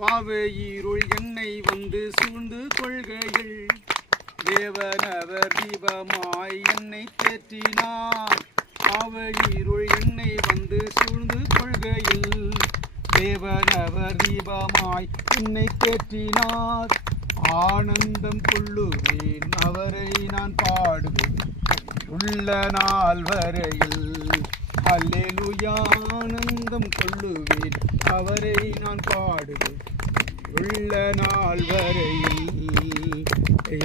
பாவையிருள் என்னை வந்து சூழ்ந்து கொள்கையில் தேவனவர் தீபமாய் என்னை தேற்றினார். பாவையிருள் என்னை வந்து சூழ்ந்து கொள்கையில் தேவனவர் தீபமாய் என்னை தேற்றினார். ஆனந்தம் கொள்ளுவேன், அவரை நான் பாடுவேன் உள்ள நாள் வரையில். அல்லேலூயா, ஆனந்தம் கொள்ளுவேன், அவரை நான் பாடுவேன் உள்ள நாள் வரையில்.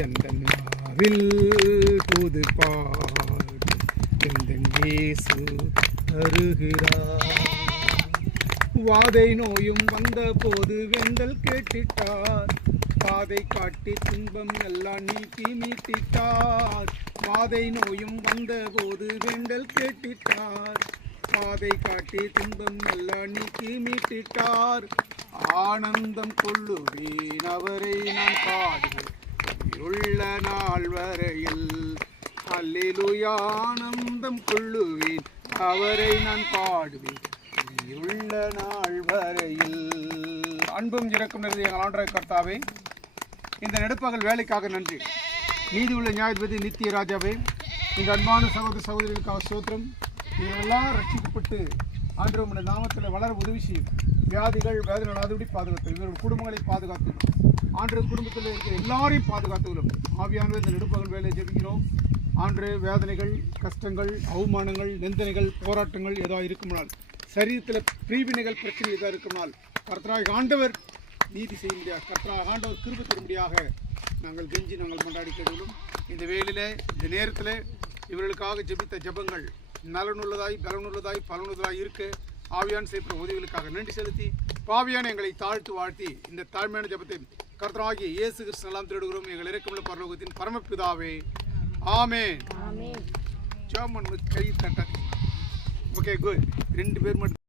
எந்த நாவில் புது பாடு எந்த இயேசு தருகிறார். வாதை நோயும் வந்த போது வெண்டல் கேட்டிட்டார், பாதை காட்டி துன்பம் எல்லாம் நீக்கி மீட்டிட்டார். வாதை நோயும் வந்த போது வெண்டல் கேட்டிட்டார், பாதை காட்டி துன்பம் எல்லாம் நீக்கி மீட்டிட்டார். ஆனந்தம் கொள்ளுவேன், அவரை நான் பாடுவேன் உள்ள நாள் வரையில். அல்லேலூயா, ஆனந்தம் கொள்ளுவேன், அவரை நான் பாடுவேன் உள்ள நாள் வரையில். அன்பும் இரக்கம் நிறைந்த எங்கள் ஆண்டவராகிய கர்த்தாவே, இந்த நெடுப்பகல் வேலைக்காக நன்றி. நீதி உள்ள நியாயாதிபதி நித்திய ராஜாவே, இந்த அன்பான சகோதர சகோதரிகளுக்காக ஸ்தோத்திரம். நீங்கள் எல்லாம் ரட்சிக்கப்பட்டு ஆண்டு உடைய நாமத்தில் வளர உதவி செய்யும். வியாதிகள் வேதனை இல்லாதபடி பாதுகாத்து இவர்கள் குடும்பங்களை பாதுகாத்துள்ளோம். ஆண்டு குடும்பத்தில் இருக்கிற எல்லாரையும் பாதுகாத்துள்ளோம். ஆவியானவர் இந்த நெடுப்பகல் வேலையை ஜெபிக்கிறோம். ஆண்டு வேதனைகள், கஷ்டங்கள், அவமானங்கள், நிந்தனைகள், போராட்டங்கள் ஏதாவது இருக்குமானால், சரீரத்தில் பிரிவினைகள், பிரச்சனை ஏதாவது இருக்குமானால் கர்த்தராகிய ஆண்டவர் நீதி செய்ய முடியாது. கர்த்தராகிய ஆண்டவர் கிருபை தரும்படியாக நாங்கள் கெஞ்சி நாங்கள் கொண்டாடி கேடுவோம். இந்த வேளையில் இந்த நேரத்தில் இவர்களுக்காக ஜெபித்த ஜெபங்கள் நலனுள்ளதாய் பலனுள்ளதாய் பலனுள்ளதாய் இருக்க ஆவியான் செய்கிற உதவிகளுக்காக நன்றி செலுத்தி பாவியான எங்களை தாழ்த்து வாழ்த்தி இந்த தாழ்மையான ஜெபத்தை கர்த்தராகிய இயேசு கிறிஸ்து நாமத்தில் தேடுகிறோம். எங்கள் இரக்கமுள்ள பரலோகத்தின் பரமபிதாவே, ஆமென். ஜெபம் கை தட்ட. Okay, good. 2 பேர் மட்டும்